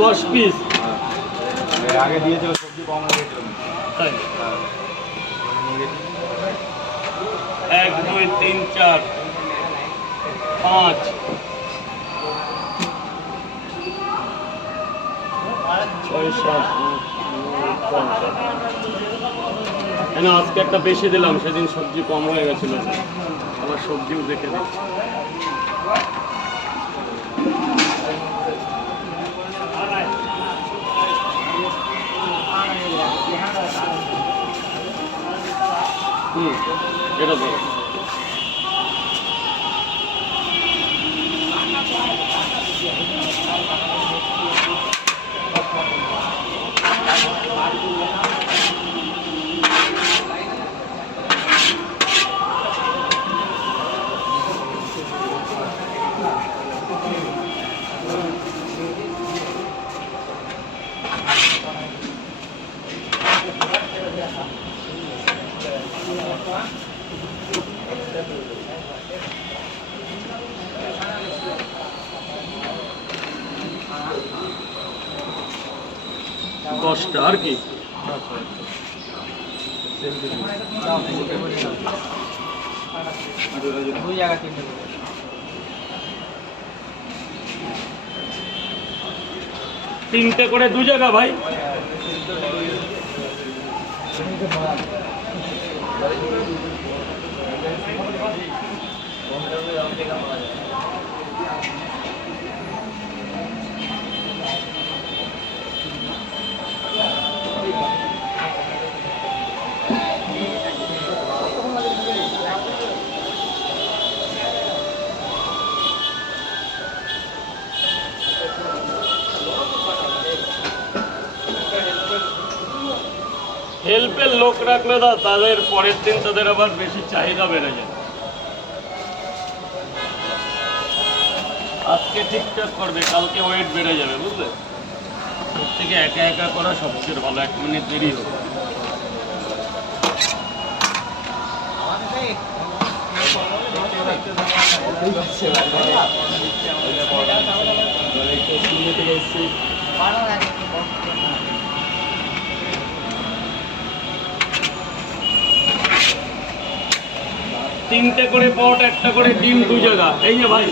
দশ পিস। আগে দিয়েছিল সবজি এক দুই তিন চার। পাঁচ। ছয়, সাত। কেন, আজকে একটা বেশি দিলাম, সেদিন সবজি কম হয়ে গেছিল। আবার সবজিও দেখে দিচ্ছি। হুম, এটা ধরো। দশটা আর কি? তিনটে করে দু জায়গা ভাই। হেল্পের লোক রাখলে না তাদের পরের দিন তাদের আবার বেশি চাহিদা বেড়ে যায়। আজকে ঠিকঠাক করবে, কালকে ওয়েট বেড়ে যাবে, বুঝলে? সব থেকে একা একা করা সবচেয়ে ভালো, এক মিনিট দেরি হবে। তিনটে করে পট একটা করে ডিম দু জায়গা। এই যে ভাই।